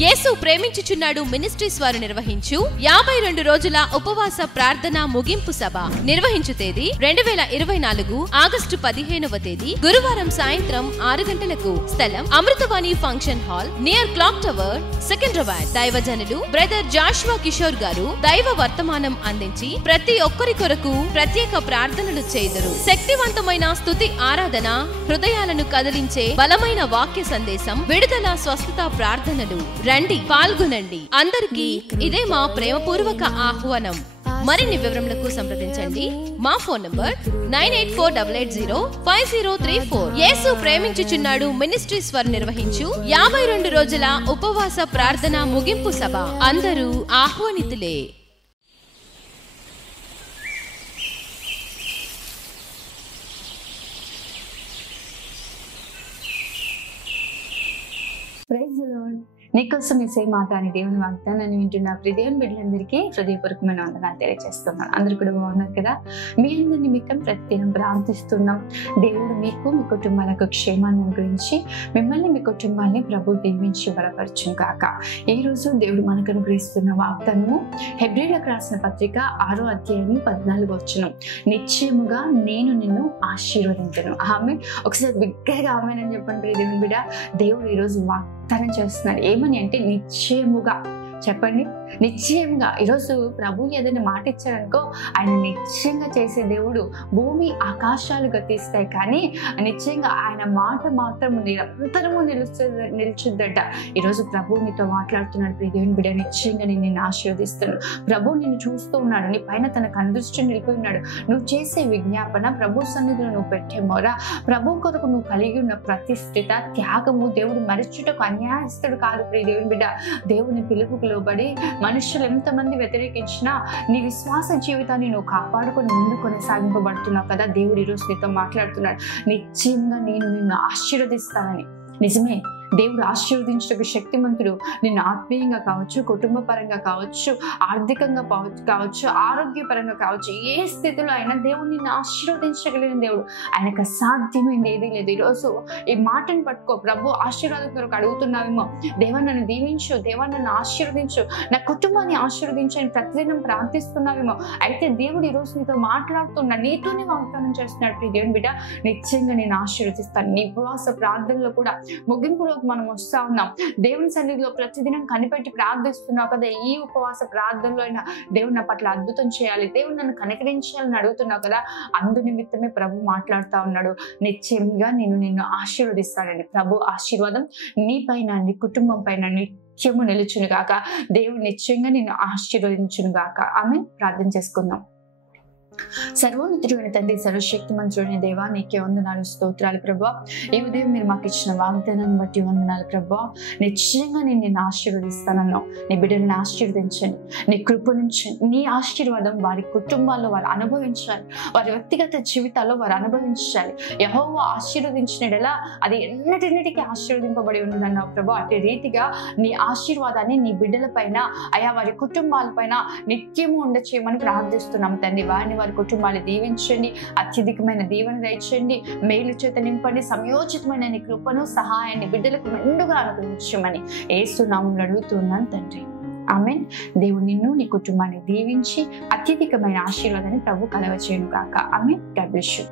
యేసు ప్రేమించుచున్నాడు ministries వారు నిర్వహించు 52 రోజుల ఉపవాస ప్రార్థన ముగింపు సభ నిర్వహించు తేదీ 2024 ఆగస్టు 15వ తేదీ గురువారం సాయంత్రం 6 గంటలకు. స్థలం Amruthavani function hall near clock tower, Secunderabad. దైవజనులు బ్రదర్ జాషువా కిషోర్ గారు దైవ వర్తమానం అందించి ప్రతి ఒక్కరి కొరకు ప్రత్యేక ప్రార్థనలు చేయుదురు. శక్తివంతమైన స్తుతి ఆరాధన, హృదయాలను కదిలించే బలమైన వాక్య సందేశం, విడుదల స్వస్థత ప్రార్థనలు. రండి, పాల్గొనండి. అందరికీ ఇదే మా ప్రేమపూర్వక ఆహ్వానం. మరిన్ని వివరములకు సంప్రదించండి. మా ఫోన్ నంబర్ 9848805034. యేసు ప్రేమించుచున్నాడు మినిస్ట్రీస్ వారు నిర్వహించు 52 రోజుల ఉపవాస ప్రార్థన ముగింపు సభ. అందరూ ఆహ్వానితులే. నీకోసం ఇసే మాట అని దేవుని వాగ్దానాన్ని వింటున్న దేవుని బిడ్డలందరికీ హృదయపూర్వకమైన వందనాలు తెలియజేస్తున్నాను. అందరూ కూడా బాగున్నారు కదా? మీ అందరి నిమిత్తం ప్రతిదినం ప్రార్థిస్తున్నాం. దేవుడు మీకు, మీ కుటుంబాలకు క్షేమాన్ని గురించి మిమ్మల్ని, మీ కుటుంబాన్ని ప్రభు దీవించి బలపరచును కాక. ఈ రోజు దేవుడు మనకు అనుగ్రహిస్తున్న వాగ్దానము హెబ్రీయులకు రాసిన పత్రిక 6వ అధ్యాయం 14వ వచనం. నిశ్చయముగా నేను నిన్ను ఆశీర్వదించను. ఆమె ఒకసారి బిగ్గరగా ఆమెనని చెప్పండి దేవుని బిడ్డ. దేవుడు ఈరోజు వాగ్దానం చేస్తున్నాడు. ఏమని అంటే నిశ్చయముగా. చెప్పండి, నిశ్చయంగా. ఈరోజు ప్రభు ఏదైనా మాట ఇచ్చారనుకో, ఆయన నిశ్చయంగా చేసే దేవుడు. భూమి ఆకాశాలు గతిస్తాయి కానీ నిశ్చయంగా ఆయన మాట మాత్రం నిరంతరము నిలుచుద్దట. ఈరోజు ప్రభు నీతో మాట్లాడుతున్నాడు. దేవుని బిడ్డ, నిశ్చయంగా నేను నిన్ను ఆశీర్వదిస్తున్నాను. ప్రభు నిన్ను చూస్తూ ఉన్నాడు. నీ పైన తన కనుదృష్టి నిలిపి ఉన్నాడు. నువ్వు చేసే విజ్ఞాపన, ప్రభు సన్నిధిలో నువ్వు పెట్టే మొర, ప్రభు కొరకు నువ్వు కలిగి ఉన్న ప్రతిష్ఠిత, త్యాగము దేవుడు మరచుటకు అన్యాయస్తుడు కాదు. దేవుని బిడ్డ, దేవుని పిలుపుకు లోబడి మనుషులు ఎంతమంది వ్యతిరేకించినా నీ విశ్వాస జీవితాన్ని నువ్వు కాపాడుకొని ముందు కొనసాగింపబడుతున్నావు కదా. దేవుడు ఈరోజు నీతో మాట్లాడుతున్నాడు. నిశ్చయంగా నేను నిన్ను ఆశీర్వదిస్తానని. నిజమే, దేవుడు ఆశీర్వదించడానికి శక్తిమంతుడు. నిన్ను ఆత్మీయంగా కావచ్చు, కుటుంబ పరంగా కావచ్చు, ఆర్థికంగా కావచ్చు, ఆరోగ్యపరంగా కావచ్చు, ఏ స్థితిలో అయినా దేవుడు నిన్ను ఆశీర్వదించగలిగిన దేవుడు. ఆయనకు అసాధ్యమైంది ఏదీ లేదు. ఈరోజు ఈ మాటను పట్టుకో. ప్రభు ఆశీర్వాదం కొరకు అడుగుతున్నావేమో. దేవా నన్ను దీవించు, దేవా నన్ను ఆశీర్వదించు, నా కుటుంబాన్ని ఆశీర్వదించు అని ప్రతిదినం ప్రార్థిస్తున్నావేమో. అయితే దేవుడు ఈరోజు నీతో మాట్లాడుతున్నాడు, నీతోనే వాగ్దానం చేస్తున్నాడు. దేవుని బిడ్డ, నిశ్చయంగా నేను ఆశీర్వదిస్తాను. నీ ఉపవాస ప్రార్థనలో కూడా ముగింపులో మనం వస్తా ఉన్నాం. దేవుని సన్నిధిలో ప్రతిదినం కనిపెట్టి ప్రార్థిస్తున్నావు కదా. ఈ ఉపవాస ప్రార్థనలో అయినా దేవుని నా పట్ల అద్భుతం చేయాలి, దేవుడు నన్ను కనికరించాలని అడుగుతున్నావు కదా. అందు నిమిత్తమే ప్రభు మాట్లాడుతూ ఉన్నాడు. నిశ్చయంగా నేను నిన్ను ఆశీర్వదిస్తానని. ప్రభు ఆశీర్వాదం నీ పైన, నీ కుటుంబం పైన నిత్యము నిలుచును గాక. దేవుడు నిశ్చయంగా నిన్ను ఆశీర్వదించును గాక. ఆమె ప్రార్థన చేసుకుందాం. సర్వోన్నతుడైన తండ్రి, సర్వశక్తి మంత్రుడైన దేవా, నీకే వందనాలు, స్తోత్రాలు ప్రభా. ఈ ఉదయం మీరు మాకు ఇచ్చిన వాగ్దానాన్ని బట్టి వందనాలు ప్రభా. నిశ్చయంగా నేను నిన్ను ఆశీర్వదిస్తానన్నావు. నీ బిడ్డలను ఆశీర్వదించండి, నీ కృప నుంచి నీ ఆశీర్వాదం వారి కుటుంబాల్లో వారు అనుభవించాలి, వారి వ్యక్తిగత జీవితాల్లో వారు అనుభవించాలి. యెహోవా ఆశీర్వదించినలా అది ఎన్నటిన్నిటికీ ఆశీర్వదింపబడి ఉండునన్నావు ప్రభా. అదే రీతిగా నీ ఆశీర్వాదాన్ని నీ బిడ్డల పైన, అయా వారి కుటుంబాల పైన నిత్యము ఉండచేయమని ప్రార్థిస్తున్నాం తండ్రి. వారిని, వారి కుటుంబాన్ని దీవించండి, అత్యధికమైన దీవెన దయచేయండి, మేలు చేత నింపండి, సంయోచితమైన నీ కృపను, సహాయాన్ని బిడ్డలకు మెండుగా అనుగ్రహించమని యేసు నామములో అడుగుతున్నాను తండ్రి. ఆమేన్. దేవుడు నిన్ను, నీ కుటుంబాన్ని దీవించి అత్యధికమైన ఆశీర్వాదాన్ని ప్రభు కలగచేయును గాక. ఆమేన్. God bless you.